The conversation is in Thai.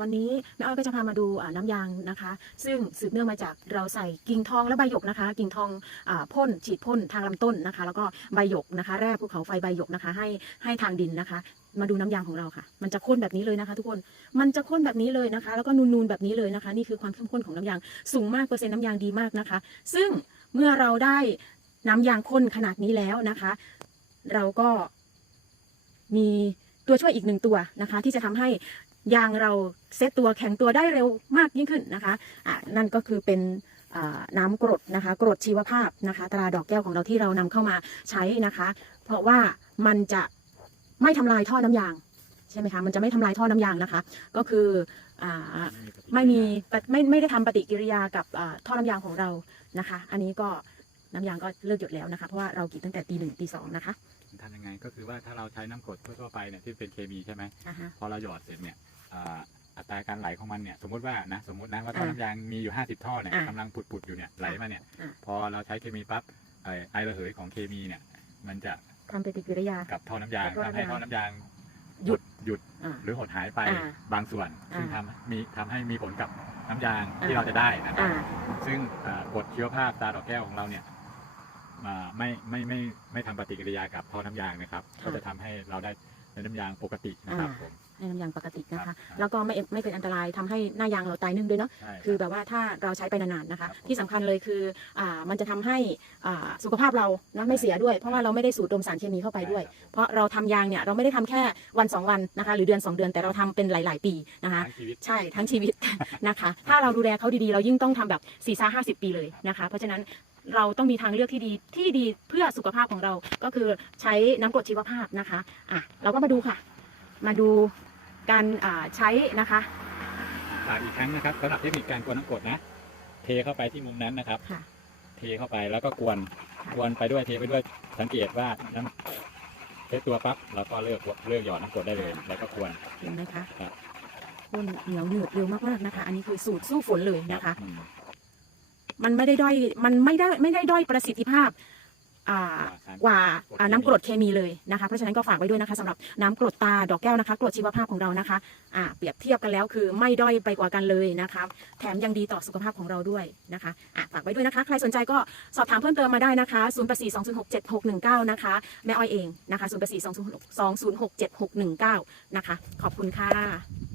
วันนี้แม่อ้อยก็จะพามาดูน้ำยางนะคะ ซึ่งสืบเนื่องมาจากเราใส่กิ่งทองและใบหยกนะคะ กิ่งทองอพ่นฉีดพ่นทางลำต้นนะคะ แล้วก็ใบหยกนะคะ แร่ภูเขาไฟใบหยกนะคะ ให้ให้ทางดินนะคะ มาดูน้ำยางของเราค่ะ มันจะข้นแบบนี้เลยนะคะ ทุกคนมันจะข้นแบบนี้เลยนะคะ แล้วก็นูนๆแบบนี้เลยนะคะ นี่คือความเข้มข้นของน้ำยางสูงมากเปอร์เซ็นต์น้ำยางดีมากนะคะ ซึ่งเมื่อเราได้น้ำยางข้นขนาดนี้แล้วนะคะ เราก็มีตัวช่วยอีกหนึ่งตัวนะคะ ที่จะทำให้ ยางเราเซตตัวแข็งตัวได้เร็วมากยิ่งขึ้นนะคะอะนั่นก็คือเป็นอ่าน้ำกรดนะคะกรดชีวภาพนะคะ ตราดอกแก้วของเราที่เรานำเข้ามาใช้นะคะ เพราะว่ามันจะไม่ทำลายท่อน้ำยางใช่ไหมคะมันจะไม่ทำลายท่อน้ำยางนะคะ ก็คืออ่าไม่มีปฏิไม่ไม่ได้ทำปฏิกิริยากับอ่าท่อน้ำยางของเรานะคะ อันนี้ก็น้ำยางก็เลิกหยดแล้วนะคะเพราะว่าเรากรีดตั้งแต่ตีหนึ่งตีสองนะคะทำยังไงก็คือว่าถ้าเราใช้น้ำกรดทั่วๆไปเนี่ยที่เป็นเคมีใช่ไหมอ่าฮะพอเราหยอดเสร็จเนี่ย อ่าอัตราการไหลของมันเนี่ยสมมติว่านะสมมตินะว่าท่ออ่าน้ำยางมีอยู่ 50 ท่อเนี่ยอ่ากำลังปุดๆอยู่เนี่ยไหลมาเนี่ยอ่าพอเราใช้เคมีปั๊บไอไอระเหยของเคมีเนี่ย มันจะทำปฏิกิริยากับท่อน้ำยางกับท่อทำให้น้ำยางท่อน้ำยางหยุดหยุดอ่าหรือหดหายไปอ่าบางส่วน ซึ่งอ่าทำมีทำให้มีผลกับน้ำยางที่อ่าเราจะได้นะครับอ่าซึ่งอ่ากรดชีวภาพตาดอกแก้วของเราเนี่ยมาไม่ไม่ไม่ไม่ทำปฏิกิริยากับท่อน้ำยางนะครับค่ะก็จะทำให้เราได้ น้ำยางปกตินะครับอ่าผม ในน้ำยางปกตินะครัคะบแล้วก็ไม่ไม่เป็นอันตรายทำให้หน้ายางเราตายนึ่งด้วยเนาะ ใช่คือแบบว่าถ้าเราใช้ไปนานๆนะคะครับผมที่สำคัญเลยคืออ่ามันจะทำให้อ่าสุขภาพเรานะไม่เสียด้วย เพราะว่าเราไม่ได้สูดดมสารเคมีเข้าไปด้วยเพราะเราทำยางเนี่ยเราไม่ได้ทำแค่วันสองวันนะคะ หรือเดือนสองเดือนแต่เราทำเป็นหลาย ๆ ปีนะคะ ทั้งชีวิต ใช่ทั้งชีวิต นะคะ ถ้าเราดูแลเขาดีๆ เรายิ่งต้องทำแบบ4ี่ซาห้าสิบปีเลยนะคะ เพราะฉะนั้น เราต้องมีทางเลือกที่ดีที่ดีเพื่อสุขภาพของเราก็คือใช้น้ำกรดชีวภาพนะคะอะเราก็มาดูค่ะ มาดูการอ่าใช้นะคะฝากอีกครั้งนะครับสำหรับเทคนิคการกวนน้ำกรดนะ เทเข้าไปที่มุมนั้นนะครับค่ะเทเข้าไปแล้วก็กวนกวนไปด้วยเทไปด้วยสังเกตว่าน้ำเทตัวปั๊บเราก็เลือกเลือกหยอดน้ำกรดได้เลย แล้วก็กวนเห็นไหมคะครับข้นเหนียวหนืดเร็วมากๆนะคะ อันนี้คือสูตรสู้ฝนเลยนะคะอื มมันไม่ได้ด้อยมันไม่ได้ไม่ได้ด้อยประสิทธิภาพอ่ากว่าอ่าน้ำกรดเคมีเลยนะคะ เพราะฉะนั้นก็ฝากไว้ด้วยนะคะสำหรับน้ำกรดตาดอกแก้วนะคะกรดชีวภาพของเรานะคะอ่าเปรียบเทียบกันแล้วคือไม่ด้อยไปกว่ากันเลยนะคะแถมยังดีต่อสุขภาพของเราด้วยนะคะอะฝากไว้ด้วยนะคะ ใครสนใจก็สอบถามเพิ่มเติมมาได้นะคะ0 8 4 2 0 6 7 6 1 9นะคะแม่อ้อยเองนะคะ0 8 4 2 0 6 2 0 6 7 6 1 9นะคะขอบคุณค่ะ